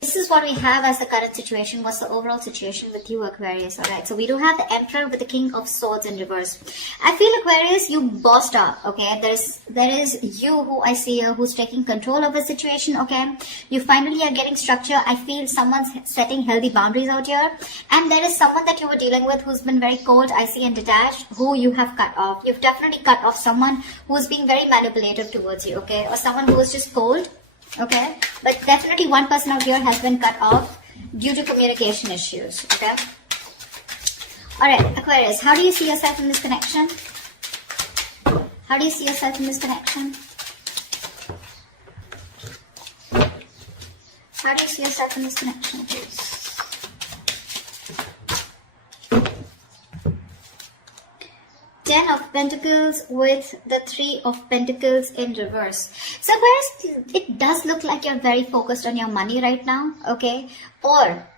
This is what we have as the current situation. What's the overall situation with you, Aquarius? Alright, so we do have the Emperor with the King of Swords in reverse. I feel, Aquarius, you bossed up, okay? There is you who I see here who's taking control of the situation, okay? You finally are getting structure. I feel someone's setting healthy boundaries out here. And there is someone that you were dealing with who's been very cold, icy and detached, who you have cut off. You've definitely cut off someone who's being very manipulative towards you, okay? Or someone who is just cold. Okay, but definitely one person out here has been cut off due to communication issues. Okay, all right, Aquarius, how do you see yourself in this connection? How do you see yourself in this connection? How do you see yourself in this connection, please? Ten of Pentacles with the Three of Pentacles in reverse. So Aquarius, it does look like you're very focused on your money right now, okay? Or,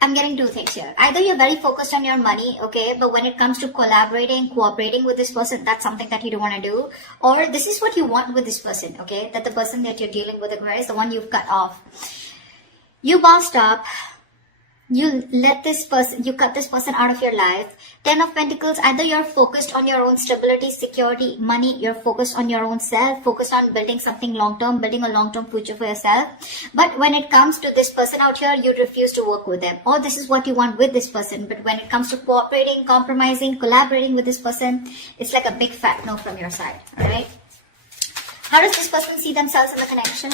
I'm getting two things here. Either you're very focused on your money, okay, but when it comes to collaborating, cooperating with this person, that's something that you don't want to do. Or this is what you want with this person, okay? That the person that you're dealing with, Aquarius, the one you've cut off. You bossed up. You let this person, you cut this person out of your life. Ten of Pentacles, either you're focused on your own stability, security, money, you're focused on your own self, focused on building something long-term, building a long-term future for yourself. But when it comes to this person out here, you refuse to work with them. Or this is what you want with this person. But when it comes to cooperating, compromising, collaborating with this person, it's like a big fat no from your side. Alright? How does this person see themselves in the connection?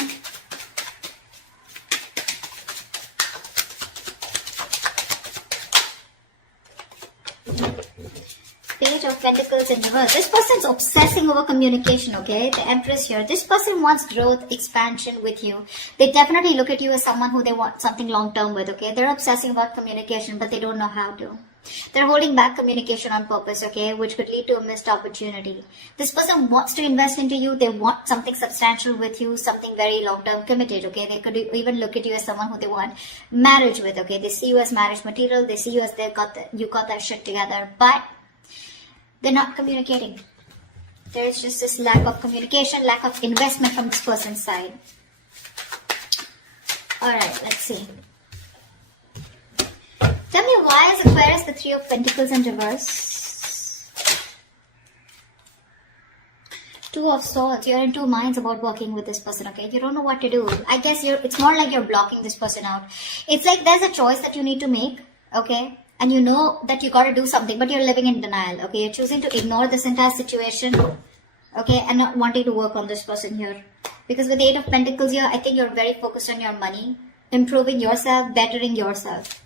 Page of Pentacles in reverse. This person's obsessing over communication, okay? The Empress here. This person wants growth, expansion with you. They definitely look at you as someone who they want something long-term with, okay? They're obsessing about communication, but they don't know how to. They're holding back communication on purpose, okay? Which could lead to a missed opportunity. This person wants to invest into you. They want something substantial with you, something very long-term committed, okay? They could even look at you as someone who they want marriage with, okay? They see you as marriage material. They see you as you got that shit together. But they're not communicating. There is just this lack of communication, lack of investment from this person's side. Alright, let's see. Tell me, why is Aquarius the Three of Pentacles in reverse? Two of Swords. You're in two minds about working with this person, okay? You don't know what to do. I guess it's more like you're blocking this person out. It's like there's a choice that you need to make, okay? And you know that you got to do something, but you're living in denial, okay? You're choosing to ignore this entire situation, okay? And not wanting to work on this person here. Because with the Eight of Pentacles here, I think you're very focused on your money, improving yourself, bettering yourself.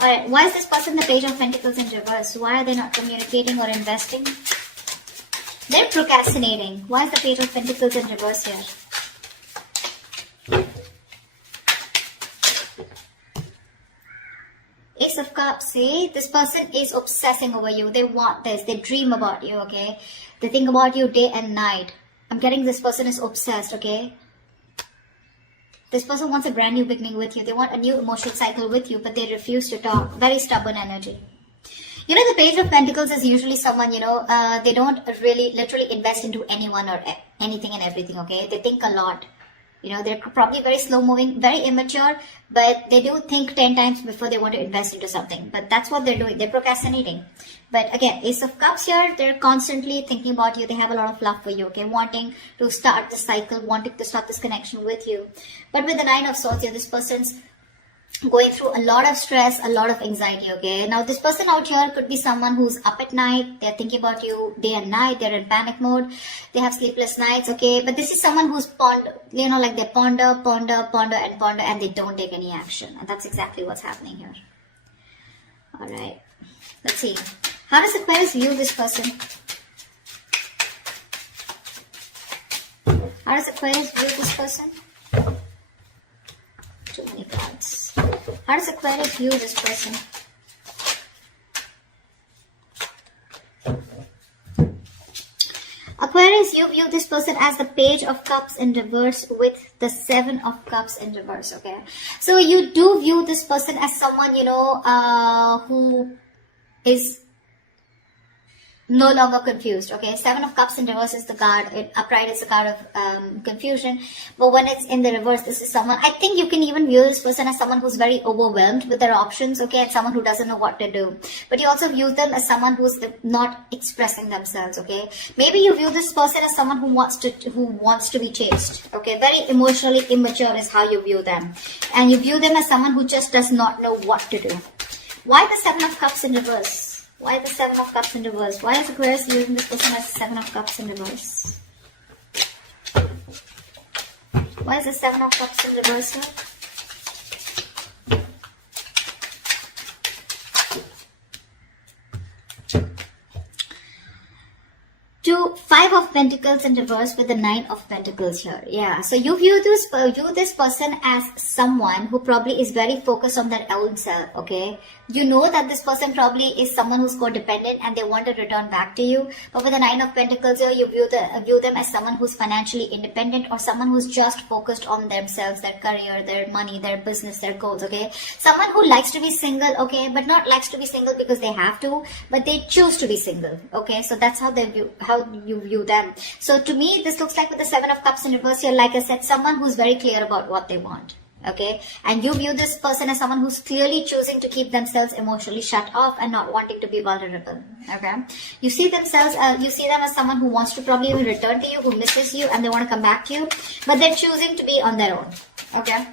Alright, why is this person the Page of Pentacles in reverse? Why are they not communicating or investing? They're procrastinating. Why is the Page of Pentacles in reverse here? Ace of Cups, see? This person is obsessing over you. They want this. They dream about you, okay? They think about you day and night. I'm getting this person is obsessed, okay? This person wants a brand new beginning with you. They want a new emotional cycle with you, but they refuse to talk. Very stubborn energy. You know, the Page of Pentacles is usually someone, you know, they don't really literally invest into anyone or anything and everything, okay? They think a lot. You know, they're probably very slow moving, very immature, but they do think 10 times before they want to invest into something. But that's what they're doing. They're procrastinating. But again, Ace of Cups here, they're constantly thinking about you. They have a lot of love for you, okay? Wanting to start the cycle, wanting to start this connection with you. But with the Nine of Swords here, this person's going through a lot of stress, a lot of anxiety, okay? Now, this person out here could be someone who's up at night. They're thinking about you day and night. They're in panic mode. They have sleepless nights, okay? But this is someone who's you know, like they ponder, and they don't take any action. And that's exactly what's happening here. All right. Let's see. How does Aquarius view this person? How does Aquarius view this person? Too many cards. How does Aquarius view this person? Aquarius, you view this person as the Page of Cups in reverse with the Seven of Cups in reverse, okay? So you do view this person as someone, you know, who is no longer confused. Okay, Seven of Cups in reverse is the card. Upright is the card of confusion. But when it's in the reverse, this is someone, I think you can even view this person as someone who's very overwhelmed with their options, okay, and someone who doesn't know what to do. But you also view them as someone who's not expressing themselves, okay. Maybe you view this person as someone who wants to be chased, okay. Very emotionally immature is how you view them. And you view them as someone who just does not know what to do. Why the Seven of Cups in reverse? Why the Seven of Cups in reverse? Why is Aquarius using this person as the Seven of Cups in reverse? Why is the Seven of Cups in reverse here? To Five of Pentacles in reverse with the Nine of Pentacles here. Yeah, so you view this person as someone who probably is very focused on their own self, okay? You know that this person probably is someone who's codependent and they want to return back to you. But with the Nine of Pentacles here, you view them as someone who's financially independent or someone who's just focused on themselves, their career, their money, their business, their goals, okay? Someone who likes to be single, okay, but not likes to be single because they have to, but they choose to be single, okay? So that's how you view them. So to me, this looks like with the Seven of Cups in reverse here, like I said, someone who's very clear about what they want. Okay, and you view this person as someone who's clearly choosing to keep themselves emotionally shut off and not wanting to be vulnerable. Okay, you see them as someone who wants to probably even return to you, who misses you, and they want to come back to you, but they're choosing to be on their own. Okay,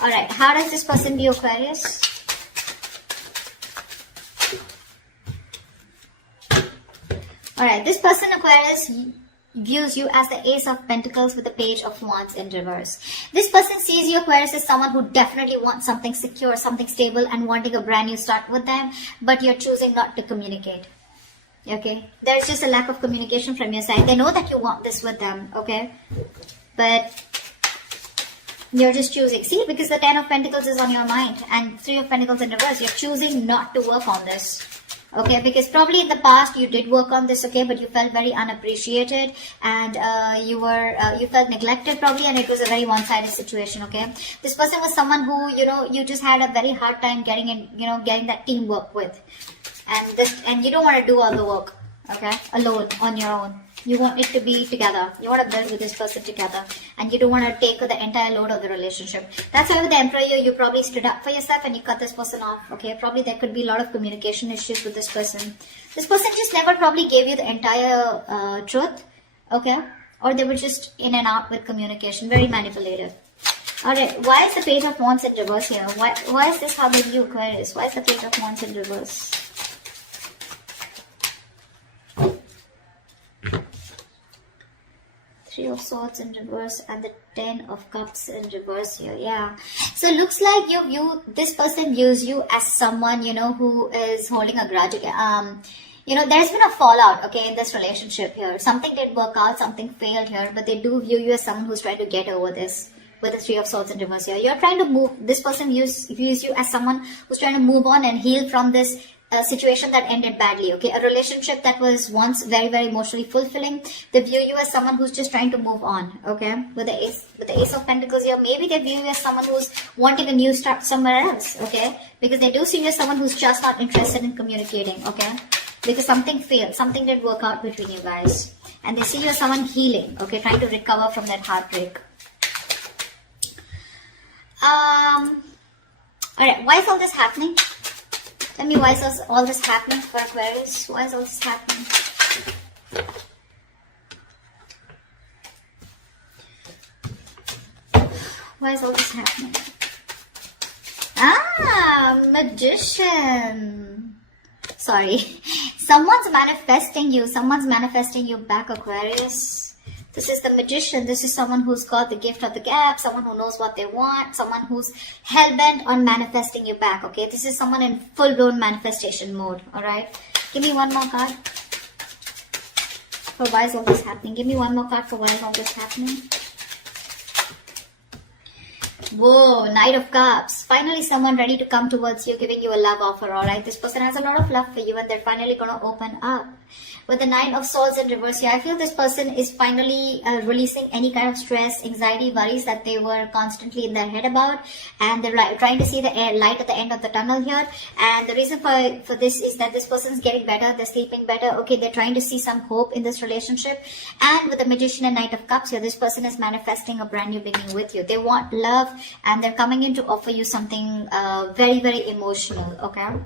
all right. How does this person view Aquarius? All right, this person Aquarius views you as the Ace of Pentacles with the Page of Wands in reverse. This person sees you, Aquarius, as someone who definitely wants something secure, something stable, and wanting a brand new start with them, but you're choosing not to communicate. Okay, there's just a lack of communication from your side. They know that you want this with them, okay, but you're just choosing. See, because the Ten of Pentacles is on your mind and Three of Pentacles in reverse, you're choosing not to work on this. Okay, because probably in the past you did work on this, okay, but you felt very unappreciated and you felt neglected probably, and it was a very one-sided situation, okay. This person was someone who, you just had a very hard time getting that teamwork with, and you don't want to do all the work, okay, alone, on your own. You want it to be together. You want to build with this person together. And you don't want to take the entire load of the relationship. That's why with the Emperor, you probably stood up for yourself and you cut this person off. Okay, probably there could be a lot of communication issues with this person. This person just never probably gave you the entire truth. Okay, or they were just in and out with communication. Very manipulative. Alright, why is the Page of Wands in reverse here? Why is this how they view Aquarius? Why is the Page of Wands in reverse? Three of Swords in reverse and the Ten of Cups in reverse here. Yeah. So it looks like this person views you as someone, who is holding a grudge. There's been a fallout, okay, in this relationship here. Something did work out, something failed here, but they do view you as someone who's trying to get over this with the Three of Swords in reverse here. You're trying to move, this person views you as someone who's trying to move on and heal from this situation that ended badly, okay? A relationship that was once very, very emotionally fulfilling. They view you as someone who's just trying to move on, okay? With the Ace of Pentacles here, maybe they view you as someone who's wanting a new start somewhere else, okay? Because they do see you as someone who's just not interested in communicating, okay? Because something failed, something didn't work out between you guys. And they see you as someone healing, okay? Trying to recover from that heartbreak. Alright, why is all this happening? Tell me, why is all this happening for Aquarius? Why is all this happening? Why is all this happening? Magician. Sorry. Someone's manifesting you back, Aquarius. This is the Magician. This is someone who's got the gift of the gap, someone who knows what they want, someone who's hell-bent on manifesting you back, okay? This is someone in full-blown manifestation mode, alright? Give me one more card for why is all this happening. Give me one more card for why is all this happening. Whoa, Knight of Cups. Finally someone ready to come towards you, giving you a love offer, alright? This person has a lot of love for you and they're finally going to open up. With the Nine of Swords in reverse here, I feel this person is finally releasing any kind of stress, anxiety, worries that they were constantly in their head about. And they're trying to see the light at the end of the tunnel here. And the reason for this is that this person is getting better, they're sleeping better. Okay, they're trying to see some hope in this relationship. And with the Magician and Knight of Cups here, this person is manifesting a brand new beginning with you. They want love and they're coming in to offer you something very, very emotional, okay?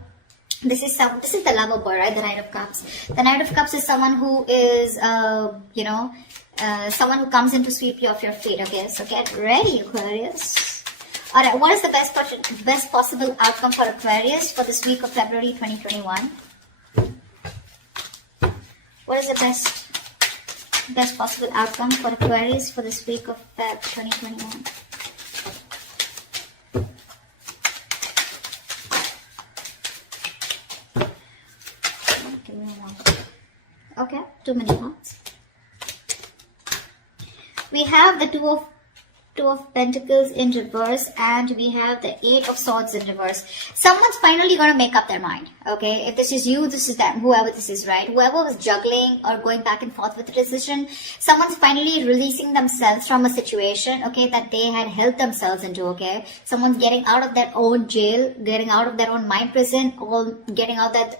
This is the lover boy, right? The Knight of Cups. The Knight of Cups is someone who is, someone who comes in to sweep you off your feet. Okay, so get ready, Aquarius. All right, what is the best possible outcome for Aquarius for this week of February 2021? What is the best possible outcome for Aquarius for this week of Feb 2021? Okay, too many hearts. We have the Two of Pentacles in reverse and we have the Eight of Swords in reverse. Someone's finally going to make up their mind, okay? If this is you, this is them, whoever this is, right? Whoever was juggling or going back and forth with a decision, someone's finally releasing themselves from a situation, okay, that they had held themselves into, okay? Someone's getting out of their own jail, getting out of their own mind prison, or getting out, I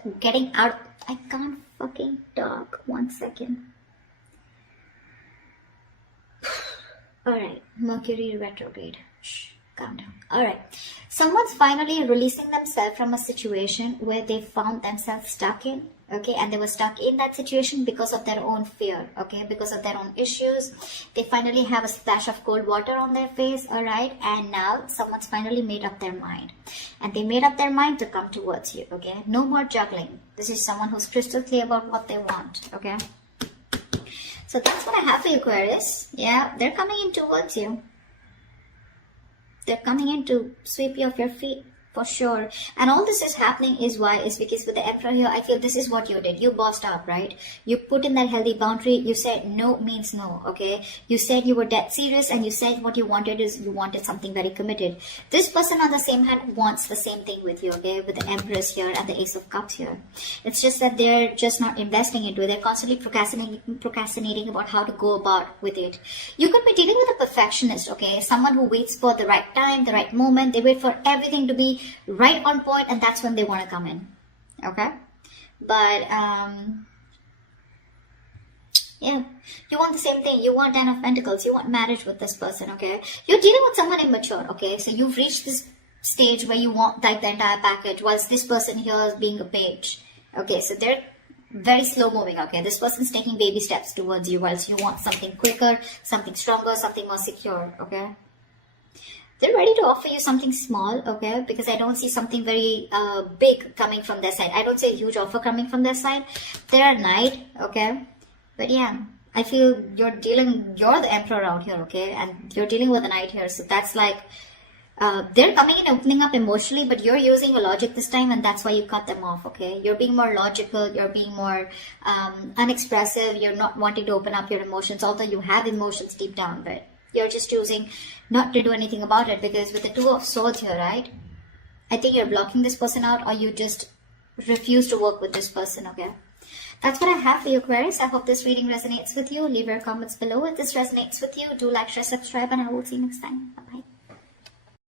can't fucking talk. 1 second. Alright, Mercury retrograde. Shh, calm down. Alright, someone's finally releasing themselves from a situation where they found themselves stuck in, okay, and they were stuck in that situation because of their own fear, okay, because of their own issues. They finally have a splash of cold water on their face, alright, and now someone's finally made up their mind. And they made up their mind to come towards you, okay? No more juggling. This is someone who's crystal clear about what they want, okay? So that's what I have for you, Aquarius. Yeah, they're coming in towards you. They're coming in to sweep you off your feet. For sure. And all this is happening is because with the Emperor here, I feel this is what you did. You bossed up, right? You put in that healthy boundary. You said no means no, okay? You said you were dead serious and you said what you wanted is you wanted something very committed. This person on the same hand wants the same thing with you, okay? With the Empress here and the Ace of Cups here. It's just that they're just not investing into it. They're constantly procrastinating about how to go about with it. You could be dealing with a perfectionist, okay? Someone who waits for the right time, the right moment. They wait for everything to be right on point and that's when they want to come in, okay? But yeah, you want the same thing. You want 10 of Pentacles. You want marriage with this person, okay? You're dealing with someone immature, okay? So you've reached this stage where you want like the entire package, whilst this person here is being a page, okay? So they're very slow moving, okay? This person's taking baby steps towards you, whilst you want something quicker, something stronger, something more secure, okay? They're ready to offer you something small, okay? Because I don't see something very big coming from their side. I don't see a huge offer coming from their side. They're a knight, okay? But yeah, I feel you're the Emperor out here, okay? And you're dealing with a knight here. So that's like, they're coming in opening up emotionally, but you're using your logic this time and that's why you cut them off, okay? You're being more logical, you're being more unexpressive, you're not wanting to open up your emotions, although you have emotions deep down, but you're just choosing not to do anything about it because with the Two of Swords here, right? I think you're blocking this person out or you just refuse to work with this person, okay? That's what I have for you, Aquarius. I hope this reading resonates with you. Leave your comments below if this resonates with you. Do like, share, subscribe, and I will see you next time. Bye-bye.